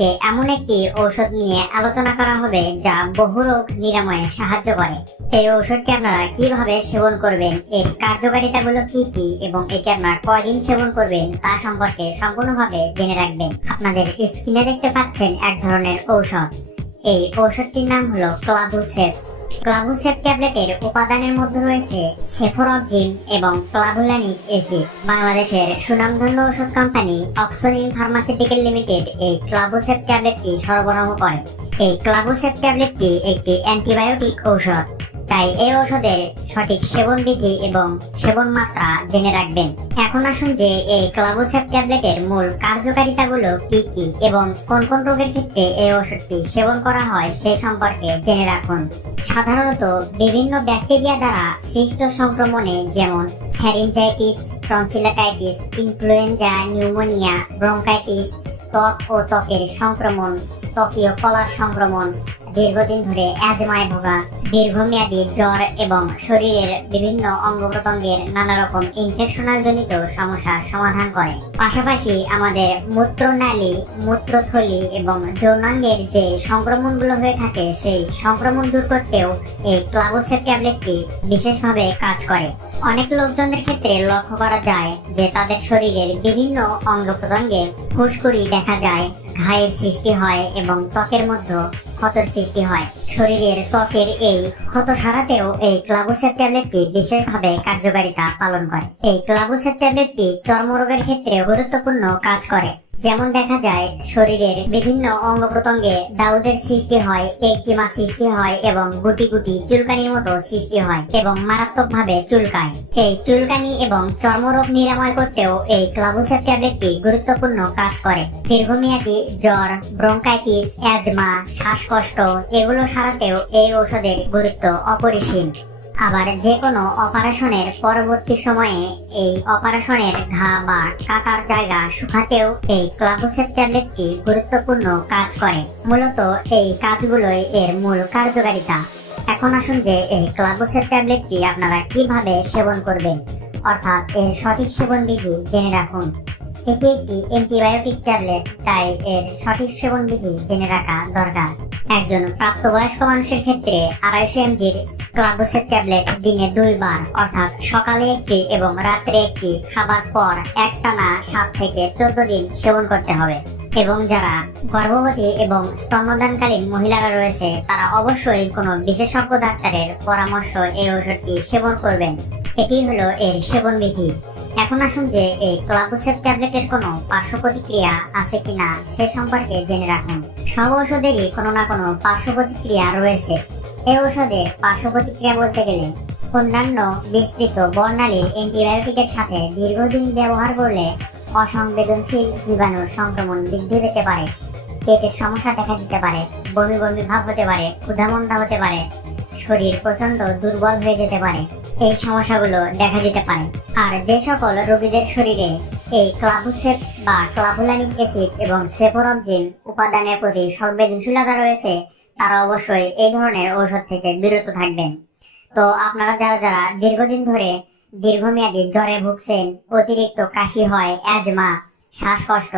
আজকে এমন একটি ঔষধ নিয়ে আলোচনা করা হবে যা বহু রোগ নিরাময়ে সাহায্য করে। এই ঔষধটি আপনারা কীভাবে সেবন করবেন, এর কার্যকারিতা গুলো কি কি এবং এটি আপনারা কয়দিন সেবন করবেন তা সম্পর্কে সম্পূর্ণভাবে জেনে রাখবেন। আপনাদের স্ক্রিনে দেখতে পাচ্ছেন এক ধরনের ঔষধ। এই ঔষধটির নাম হলো ক্লাবুসেপ ক্লাবুসেপ ট্যাবলেটের উপাদানের মধ্যে রয়েছে সেফোরক্সিন এবং ক্লাভুলানিক অ্যাসিড। বাংলাদেশের সুনামধন্য ওষুধ কোম্পানি অক্সোনিন ফার্মাসিউটিক্যাল লিমিটেড এই ক্লাবুসেপ ট্যাবলেটটি সরবরাহ করে। এই ক্লাবুসেপ ট্যাবলেটটি একটি অ্যান্টিবায়োটিক ঔষধ। তাই এই ঔষধের সঠিক সেবন বিধি এবং সেবন মাত্রা জেনে রাখবেন। এখন আসুন যে এই ক্লাবোসেপ ট্যাবলেটের মূল কার্যকারিতাগুলো কি কি এবং কোন কোন রোগের ক্ষেত্রে এই ওষুধটি সেবন করা হয় সেই সম্পর্কে জেনে রাখুন। সাধারণত বিভিন্ন ব্যাকটেরিয়া দ্বারা সৃষ্ট সংক্রমণে যেমন pharyngitis tonsillitis influenza, pneumonia, bronchitis, ত্বক ও ত্বকের সংক্রমণ, ত্বকীয় কলার সংক্রমণ দীর্ঘদিন ধরে অ্যাজমায় ভোগা, দীর্ঘমেয়াদী জ্বর এবং শরীরের বিভিন্ন অঙ্গ প্রত্যঙ্গের নানা রকম ইনফেকশনাল জনিত সমস্যার সমাধান করে। পাশাপাশি আমাদের মূত্রনালী, মূত্রথলি এবং যৌনাঙ্গের যে সংক্রমণগুলো হয়ে থাকে, সেই সংক্রমণ দূর করতেও এই ক্লাবোসেপ ট্যাবলেটটি বিশেষভাবে কাজ করে। অনেক লোকজনের ক্ষেত্রে লক্ষ্য করা যায় যে তাদের শরীরের বিভিন্ন অঙ্গ প্রত্যঙ্গে ফুসকুড়ি দেখা যায়, ঘায়ের সৃষ্টি হয় এবং ত্বকের মধ্যে ক্ষতের সৃষ্টি হয়। শরীরের ত্বকের এই ক্ষত সারাতেও এই ক্লাবুসের ট্যাবলেটটি বিশেষভাবে কার্যকারিতা পালন করে। এই ক্লাবুসের ট্যাবলেটটি চর্মরোগের ক্ষেত্রে গুরুত্বপূর্ণ কাজ করে। যেমন দেখা যায়, শরীরের বিভিন্ন অঙ্গ প্রত্যঙ্গে দাউদের সৃষ্টি হয়, একজিমা সৃষ্টি হয় এবং গুটি গুটি চুলকানির মতো সৃষ্টি হয় এবং মারাত্মকভাবে চুলকায়। এই চুলকানি এবং চর্মরোগ নিরাময় করতেও এই ক্লাবোসেপ ট্যাবলেটটি গুরুত্বপূর্ণ কাজ করে। দীর্ঘমেয়াদী জ্বর, ব্রঙ্কাইটিস, অ্যাজমা, শ্বাসকষ্ট, এগুলো সারাতেও এই ঔষধের গুরুত্ব অপরিসীম। আবার যে কোনো অপারেশনের পরবর্তী সময়ে এই অপারেশনের ঘা বা কাটার জায়গা শুকাতেও এই ক্লাবোসেপ ট্যাবলেটটি গুরুত্বপূর্ণ কাজ করে। মূলত এই কাজগুলোই এর মূল কার্যকারিতা। এখন আসুন যে এই ক্লাবোসেপ ট্যাবলেটটি আপনারা কীভাবে সেবন করবেন। অর্থাৎ এর সঠিক সেবন বিধি জেনে রাখুন। এটি একটি অ্যান্টিবায়োটিক ট্যাবলেট, তাই এর সঠিক সেবন বিধি জেনে রাখা দরকার। একজন প্রাপ্তবয়স্ক মানুষের ক্ষেত্রে আড়াইশো এমজির ক্লাবোসের ট্যাবলেট দিনে দুইবার, অর্থাৎ সকালে একটি এবং রাত্রে একটি খাবার পর একটানা সাত থেকে চোদ্দ দিন সেবন করতে হবে। এবং যারা গর্ভবতী এবং স্তন্যদানকালীন মহিলারা রয়েছে, তারা অবশ্যই কোনো বিশেষজ্ঞ ডাক্তারের পরামর্শ এই ওষুধটি সেবন করবেন। এটি হলো এর সেবন বিধি। এখন আসুন যে এই ক্লাবোসেপ ট্যাবলেটের কোনো পার্শ্ব প্রতিক্রিয়া আছে কিনা সে সম্পর্কে জেনে রাখুন। সব ওষুধেরই কোনো না কোনো পার্শ্ব প্রতিক্রিয়া রয়েছে। এই ঔষধে পার্শ্ব প্রতিক্রিয়া বলতে গেলে অন্যান্য বিস্তৃত বর্ণালীর অ্যান্টিবায়োটিকের সাথে দীর্ঘদিন ব্যবহার করলে অসংবেদনশীল জীবাণুর সংক্রমণ বৃদ্ধি পেতে পারে। পেটের সমস্যা দেখা দিতে পারে, বমি বমি ভাব হতে পারে, ক্ষুধামন্দা হতে পারে, শরীর প্রচণ্ড দুর্বল হয়ে যেতে পারে, এই সমস্যাগুলো দেখা দিতে পারে। আর যে সকল রোগীদের শরীরে এই ক্লাবুসেপ বা ক্লাবুলানিক অ্যাসিড এবং সেফোরক্সিন উপাদানের প্রতি সংবেদনশীলতা রয়েছে তারা অবশ্যই এই ধরনের ঔষধ থেকে বিরত থাকবেন। তো আপনারা যারা যারা দীর্ঘদিন ধরে দীর্ঘমেয়াদী জ্বরে ভুগছেন, অতিরিক্ত কাশি হয় অ্যাজমা শ্বাসকষ্ট,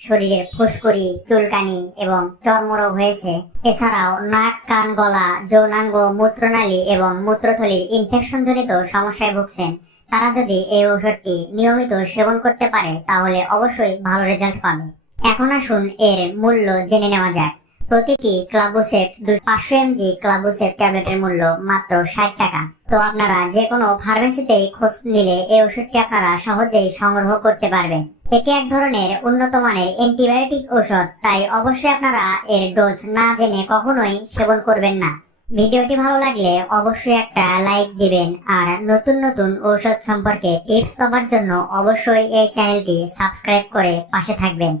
শরীরের ফুসকুড়ি, চুলকানি এবং চর্মরোগ হয়েছে, এছাড়াও নাক, কান, গলা, যৌনাঙ্গ, মূত্রনালী এবং মূত্রথলির ইনফেকশন জনিত সমস্যায় ভুগছেন, তারা যদি এই ঔষধটি নিয়মিত সেবন করতে পারে, তাহলে অবশ্যই ভালো রেজাল্ট পাবে। এখন আসুন এর মূল্য জেনে নেওয়া যাক। প্রতিটি ক্লাবোসেট পাঁচশো এমজি ক্লাবোসেট ট্যাবলেটের মূল্য মাত্র ষাট টাকা। তো আপনারা যে কোনো ফার্মেসিতেই খোঁজ নিলে এই ওষুধটি আপনারা সহজেই সংগ্রহ করতে পারবেন। এটি এক ধরনের উন্নত মানের অ্যান্টিবায়োটিক ঔষধ, তাই অবশ্যই আপনারা এর ডোজ না জেনে কখনোই সেবন করবেন না। ভিডিওটি ভালো লাগলে অবশ্যই একটা লাইক দিবেন, আর নতুন নতুন ঔষধ সম্পর্কে টিপস পাওয়ার জন্য অবশ্যই এই চ্যানেলটি সাবস্ক্রাইব করে পাশে থাকবেন।